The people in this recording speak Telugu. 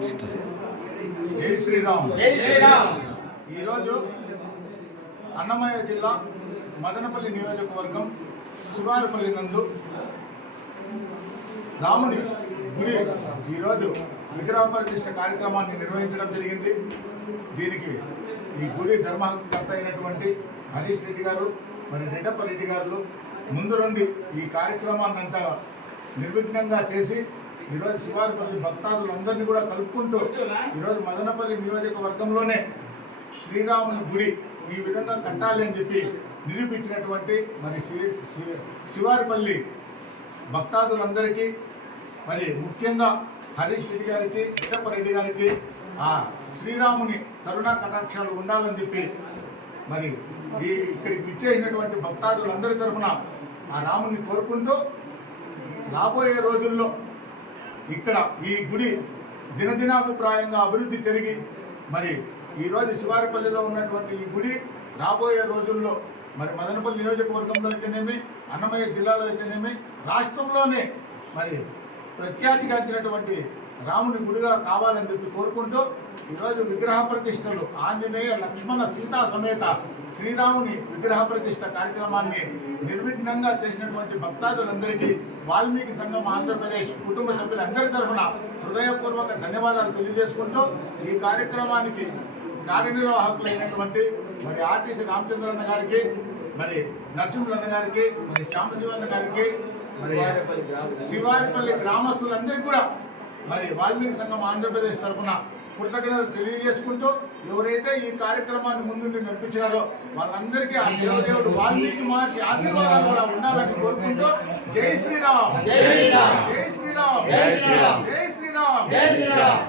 జై శ్రీరామ్. జై శ్రీరామ్. ఈరోజు అన్నమయ్య జిల్లా మదనపల్లి నియోజకవర్గం శివారిపల్లి నందు రాముని గుడి ఈరోజు విగ్రహ ప్రతిష్ట కార్యక్రమాన్ని నిర్వహించడం జరిగింది. దీనికి ఈ గుడి ధర్మకర్త అయినటువంటి హరీష్ రెడ్డి గారు మరి రెడ్డప్ప రెడ్డి గారు ముందు నుండి ఈ కార్యక్రమాన్ని అంతా నిర్విఘ్నంగా చేసి ఈరోజు శివారిపల్లి భక్తాదులందరినీ కూడా కలుపుకుంటూ ఈరోజు మదనపల్లి నియోజకవర్గంలోనే శ్రీరాముని గుడి ఈ విధంగా కట్టాలి అని చెప్పి నిరూపించినటువంటి మరి శివారిపల్లి భక్తాదులందరికీ మరి ముఖ్యంగా హరీష్ రెడ్డి గారికి చిట్టప్ప రెడ్డి గారికి ఆ శ్రీరాముని కరుణా కటాక్షాలు ఉండాలని చెప్పి మరి ఈ ఇక్కడికి విచ్చేసినటువంటి భక్తాదులందరి తరఫున ఆ రాముని కోరుకుంటూ రాబోయే రోజుల్లో ఇక్కడ ఈ గుడి దినదినాభిప్రాయంగా అభివృద్ధి జరిగి మరి ఈరోజు శివారిపల్లిలో ఉన్నటువంటి ఈ గుడి రాబోయే రోజుల్లో మరి మదనపల్లి నియోజకవర్గంలో అయితేనేమి అన్నమయ్య జిల్లాలో అయితేనేమి రాష్ట్రంలోనే మరి ప్రఖ్యాతిగాంచినటువంటి రాముని గుడిగా కావాలని చెప్పి కోరుకుంటూ ఈరోజు విగ్రహ ప్రతిష్టలు ఆంజనేయ లక్ష్మణ సీతా సమేత శ్రీరాముని విగ్రహ ప్రతిష్ట కార్యక్రమాన్ని నిర్విఘ్నంగా చేసినటువంటి భక్తాదులందరికీ వాల్మీకి సంఘం ఆంధ్రప్రదేశ్ కుటుంబ సభ్యులందరి తరఫున హృదయపూర్వక ధన్యవాదాలు తెలియజేసుకుంటూ ఈ కార్యక్రమానికి కార్యనిర్వాహకులైనటువంటి మరి ఆర్టీసీ రామచంద్రన్న గారికి మరి నరసింహులన్న గారికి మరి శ్యామశివన్న గారికి మరి శివారిపల్లి గ్రామస్తులందరికీ కూడా మరి వాల్మీకి సంఘం ఆంధ్రప్రదేశ్ తరఫున కృతజ్ఞతలు తెలియజేసుకుంటూ ఎవరైతే ఈ కార్యక్రమాన్ని ముందుండి నడిపించినారో వాళ్ళందరికీ ఆ దేవదేవుడు వాల్మీకి మహర్షి ఆశీర్వాదాలు కూడా ఉండాలని కోరుకుంటూ జై శ్రీరామ్ జై శ్రీరామ్. జై శ్రీరామ్ జై శ్రీరామ్. జై శ్రీరామ్ జై శ్రీరామ్